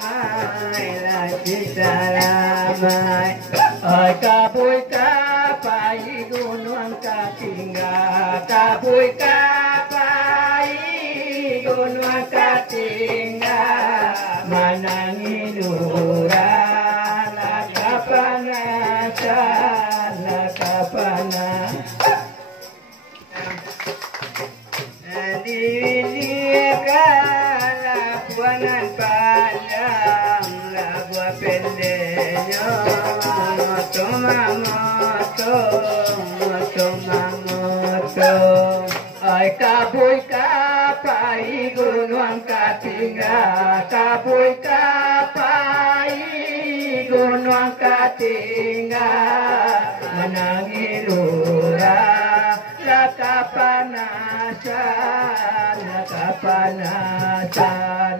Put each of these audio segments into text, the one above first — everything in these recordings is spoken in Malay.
ramai lah kita ramai. Kabui kapai gunung Katingga, kabui kapai gunung Katingga, manangi lurah lakapanasan lakapanasan. Dilihat labuanan panjang labuan pendeknya, moto mamoto. Ay kabui kapai gunung Katingga, kabui kapai gunung Katingga, manangi lurah lakapanasan lakapanasan.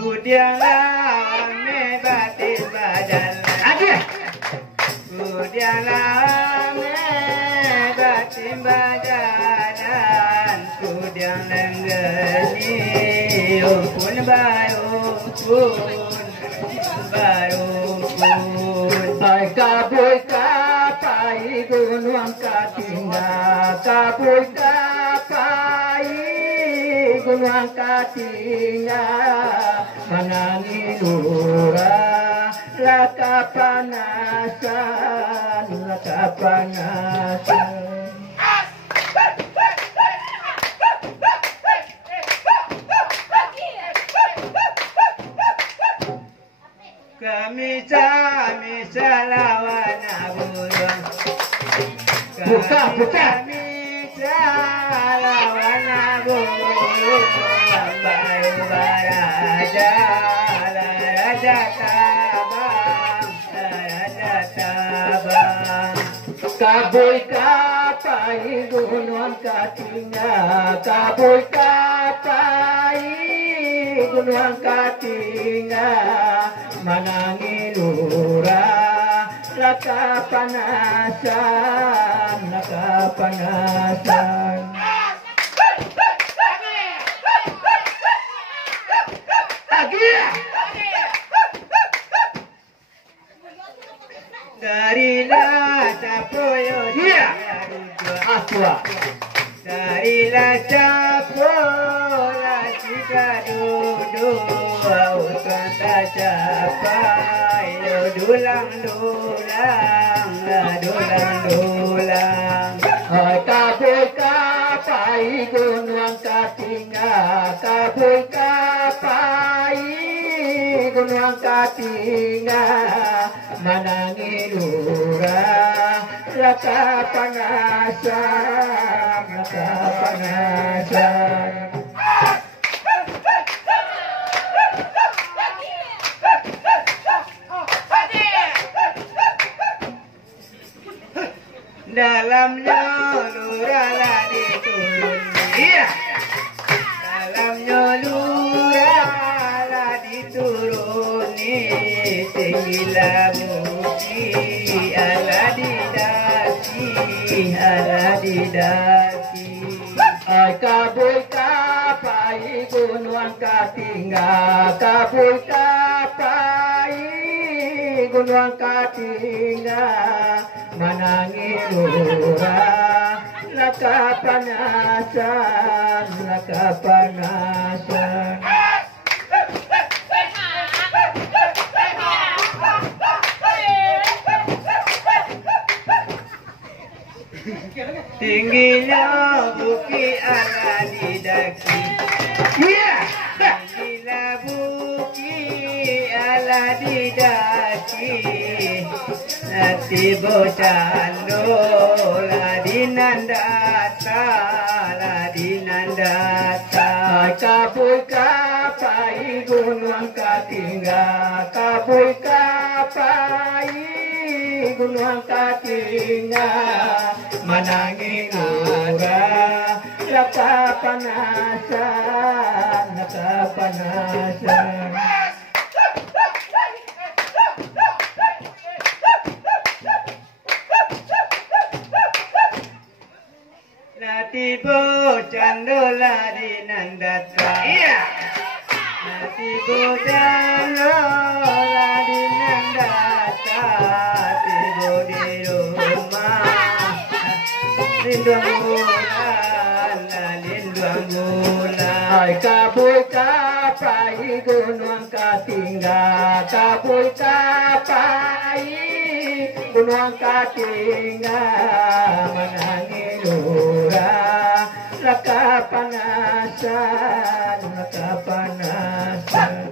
Budialah me batin badan lagi. Budialah me batin badan, budiang lenggani pun baru pun. Ay kabui kapai gunung Katingga, kabui kapai gunung Katingga, manangi lurah lakapanasan lakapanasan. Kami lawan burung, kami lawan burung, bayu baraja, raja tabang. Kabui kapai gunung Katingga, kabui kapai gunung Katingga, manangi lurah lakapanasan lakapanasan. Darilah sapoyo aqua, darilah sapola kita duduk utuan tak capai, dulang-dulang. Kabui kapai gunung Katingga, kabui kapai gunung Katingga, manangi lurah lakapanasan lakapanasan. Dalamnya lurah lah diturun, dalamnya lurah lah dituruni, tinggilah bukti ala didaki. Ay kabui kapai gunung Katingga, kabui kapai gunung Katingga, manangi lurah lakapanasan lakapanasan. Tingginya bukit ala didaki, tinggilah bukit ala didaki, nanti bocando ladinandata. Kabui kapai gunung Katingga, kabui kapai gunung Katingga, manangi lurah lakapanasan lakapanasan. Nasibo candola di nandata. Nasibo candola di nandata. Tibo di rumah. Linduang bulan, linduang bulan. Ay kaboy kapai gunung katingga, kaboy kapai gunung katingga, manangilura, lakapanasan, lakapanasan.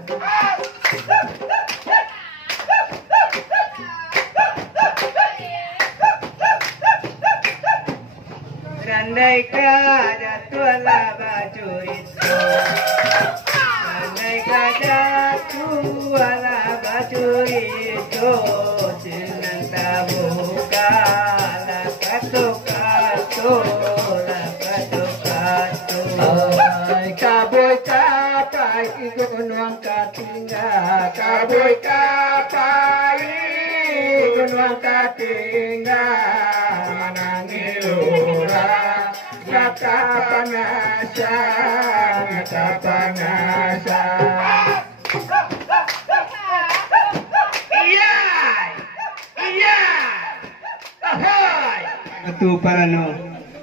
Andai ka jatuhlah baju itu, andai ka jatuhlah baju itu, sinan tabuka la katu, la katu. Ay kaboy kapai gunung katingga, kaboy kapai gunung katingga, manangilura. Nakapanasan, nakapanasan. Iyay! Iyay! Ahoy! Atu parano,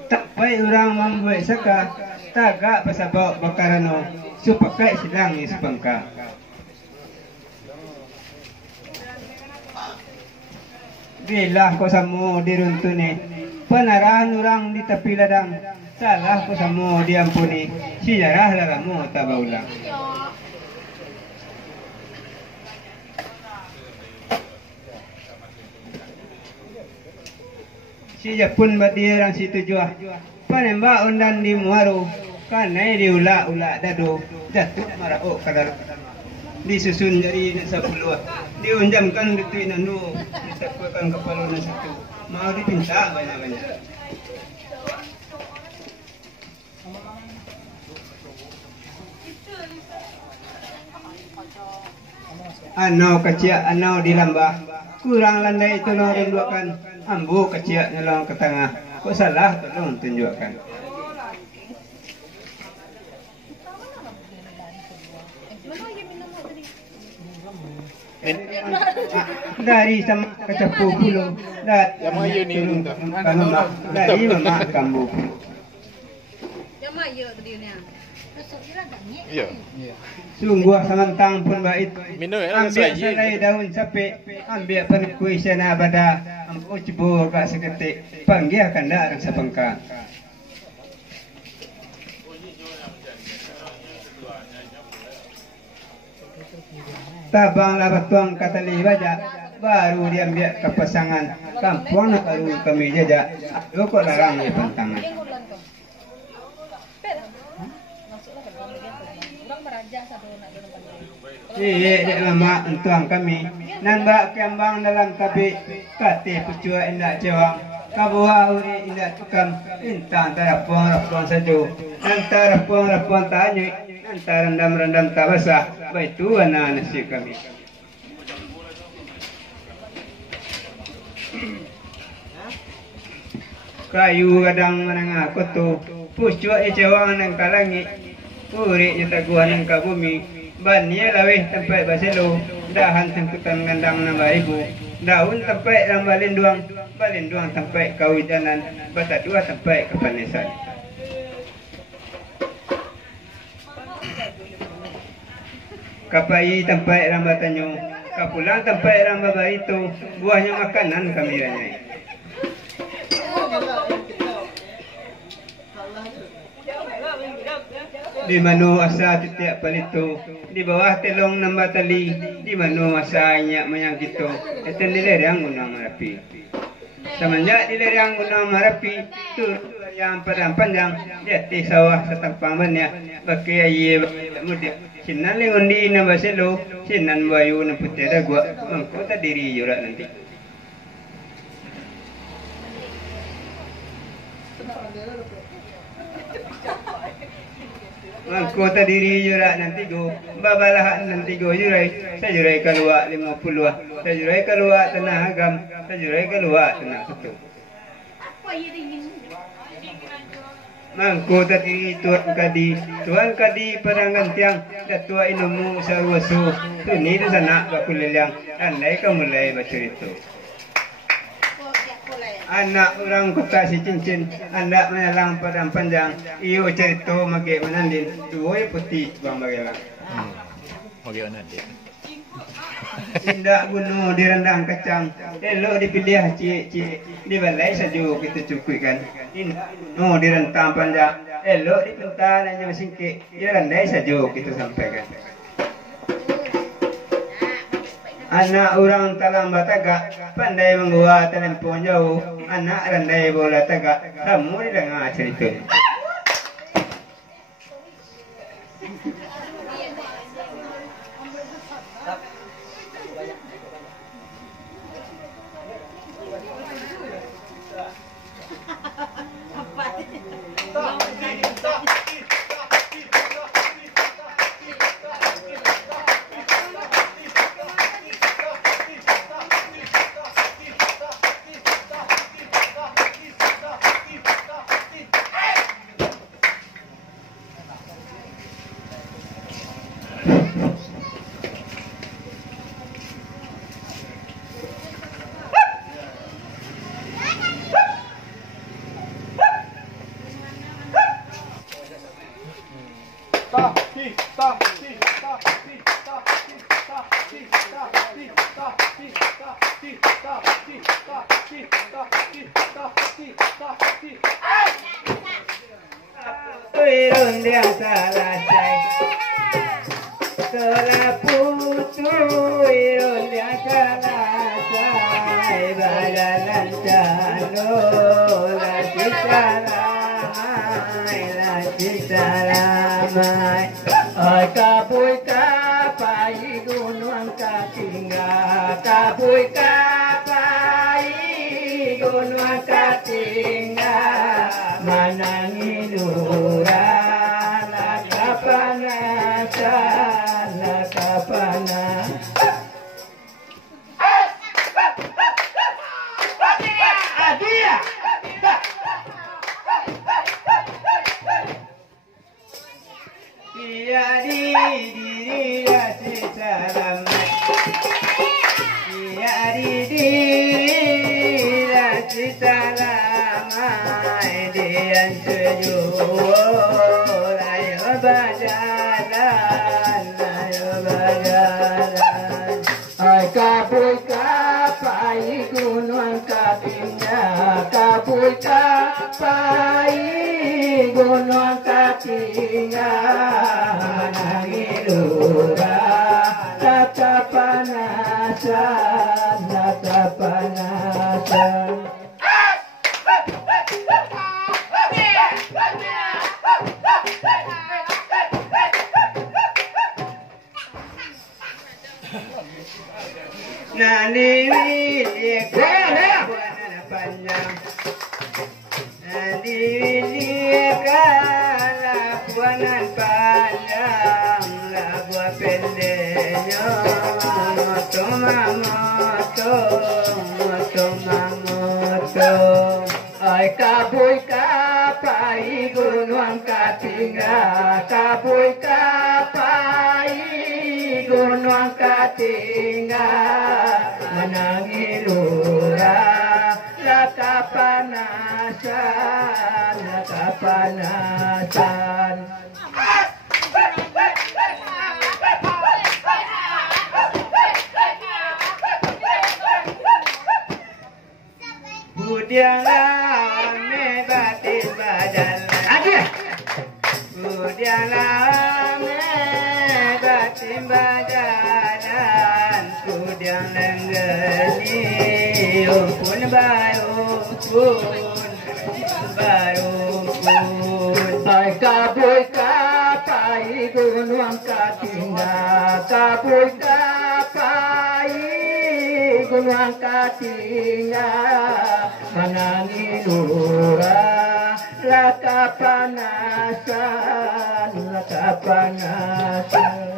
takpay orang membuat saka, taga pasabaw bakarano, supakai silang isbangka. Bilah ko sa mo diruntuni, panarahan orang di tepi ladang, salah ko sa mo diampuni, sejarah laramu tabaulang. Si Japun badirang si tujuah, panemba undan di muaru, kanai diula-ula dado, jatuh marao kadar. Disusun dari sa puluh, diunjamkan gitu nanu, ditakwakan kepala na situ, mau dipinta banyak-banyak. Anau kecil, anau dilambah, kurang landai tolong tunjukkan, ambu kecil nyolong ke tengah, kok salah tolong tunjukkan. Dari sama kecapu pulau, dari mama kambu. Sungguh samantang pun bait. Ambil selai daun sape, ambil penukui sana bada, ambil cebur kat seketik, panggil kanda orang sepengka. Tabang labat tuang katali baja, baru dia ambil ke pasangan, kampung nak baru kami jajak, aku kok larang ni pantangan. Iya, lama tuang kami, nambah kembang dalam tapi kati pucua indah cewang, kabuah uri indah tukam, intan tarapong saja, antara rapong tanya. Antara rendam-rendam tak basah, baik tu anak nasib kami. Kayu kadang menengah koto, pucuk ecewang nang kalangi, urik nyata gua nang kabumi, bannya laweh tempat baselo, dahan tengkutan ngandang nambah ibu, daun tempat yang balinduang tempat kawijanan, bata dua tempat kepanesan. Kapai tempat rambatanyo, kapulang tempat rambaba itu, buahnya makanan kami ranyai. Di manu asa tiap palito, di bawah telong nambah tali, di manu asanya mayang gitu, eten dilerang gunung Marapi. Semenjak dilerang gunung Marapi, tur yang panjang, di sawah setampang banyak, pakai air mudik. Sinan lengondi na baselo, sinan bayu na putera gua, mangko ta diri jura nanti. Mangko ta diri jura nanti go, babalahan nanti go jurai, sa jurai kalua 50, sa jurai kalua tanah agam, sa jurai kalua tanah kutu. Mangko tadi tuan kadi parangan tiang datua inumu sarwasu tuni di sana bakulilang andai kamulai bercerita. Anak orang kota si cincin, anak menalang padang panjang, iyo cerita mage menandin, dua putih bang bagelang. Mage menandin. Indah bunuh di rendang kacang, elok dipilih cik di balai sajuk kita cukupkan. Indah bunuh di rentang panjang, elok dipental hanya singkit, di rendai sajuk kita sampaikan. Anak orang talam batagak, pandai menggua telefon jauh, anak rendai bola tagak, kamu dengar cerita. Turun dia salah cai, salah putu, turun dia salah cai, balalan calo, lagi salamai, ay kapoy kapay gunung katingga, kapoy kapay gunung katingga, manangiluran nakapanasan nakapanasan. Adia. Dia di selamat. Dia di selamat. Dia sejuk. Ayo berjalan, ayo berjalan. Ay kapoy kapay gunung katingga, kapoy kapay gunung katingga, nangilura nakapanasan, nakapanasan. Naniwili buana panjang, naniwili kala buana panjang, lagu pendeknya moto mamoto, moto mamoto. Ay kapoy kapay gunung katingga, kapoy kapay gunung katingga, manangilura nakapanasan, nakapanasan. Budialah me batin badan. Budialah me batin badan. Budiang lenggani pun baru pun. Ay kapoy kapay gunung katingga, kapoy kapay gunung katingga, manangilura lakapanasan, lakapanasan.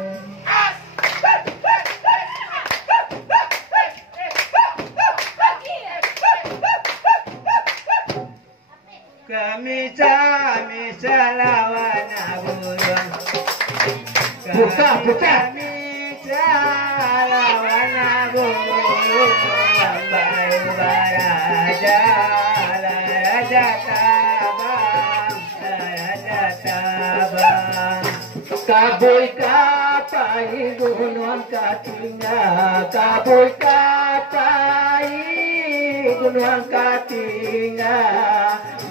Kami lawan burung. Buka. Kami lawan burung. Bayu baraja, raja tabang, raja tabang. Kaboy kapai gunung katinga, kaboy kapai gunung katinga,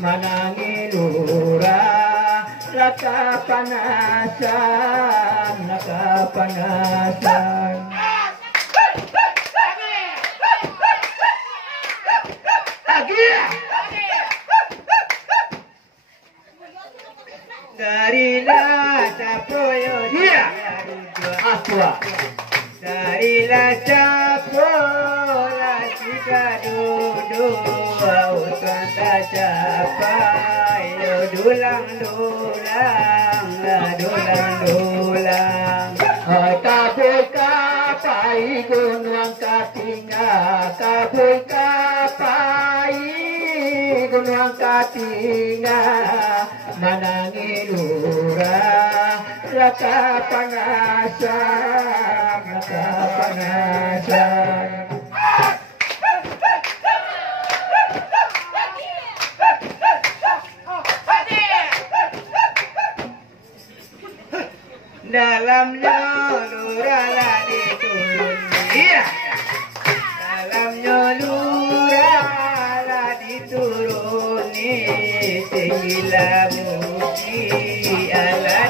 manangilura nakapanasan. Darilah sapoyo Aqua. Darilah sapola kita duduk utuan tak capai dulang-dulang. Kaboy kapai gunung katinga, kaboy kapai gunung katinga, manangilura nakapanasan. Dalamnya lurala diturun. Dalamnya lurala dituruni. Tinggilah bukti ala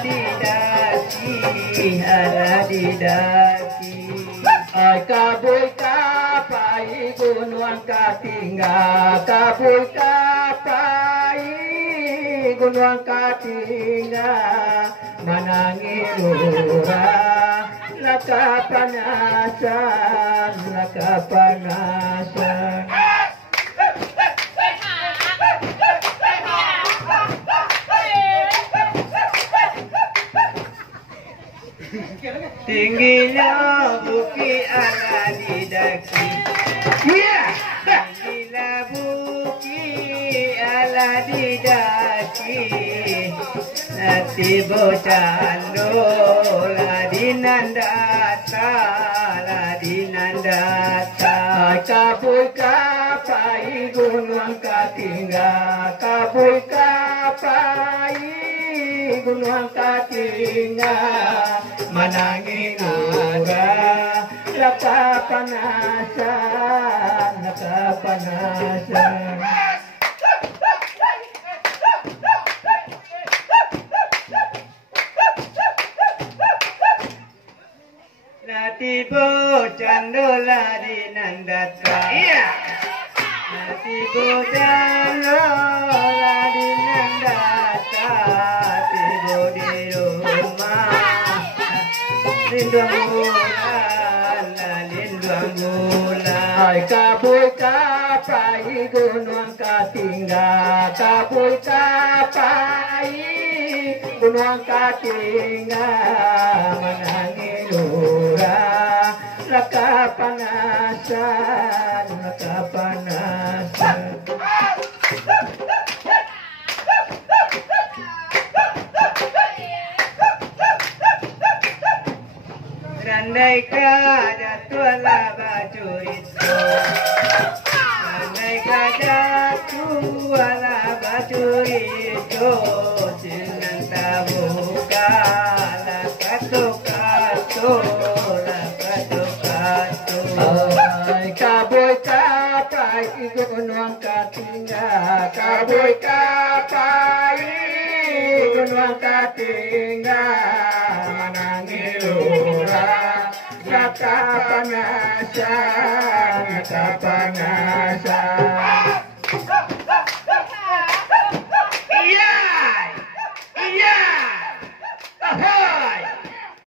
didaki. Kaboy kapai gunung katinga, kaboy kapai gunung katinga, manangilura nakapanasan. Tingginya bukit ala didaki. Tinggilah bukit ala didaki. Nanti bocando ladinandata. Kaboy kapai gunung katinga, kaboy kapai gunung katinga, manangilura nakapanasan. Nanti bocando ladinandata. Nanti bocando ladinandata. Tibo di rumah linduang bulan. Kaboy kapai gunung katinga, kaboy kapai gunung katinga, manangilura nakapanasan. Randai ka jatuhlah baju itu. Randai ka jatuhlah baju itu. Sinan tabuka la katu. Kaboy kapai gunung katinga, kaboy kapai gunung katinga, manangilura nakapanasan.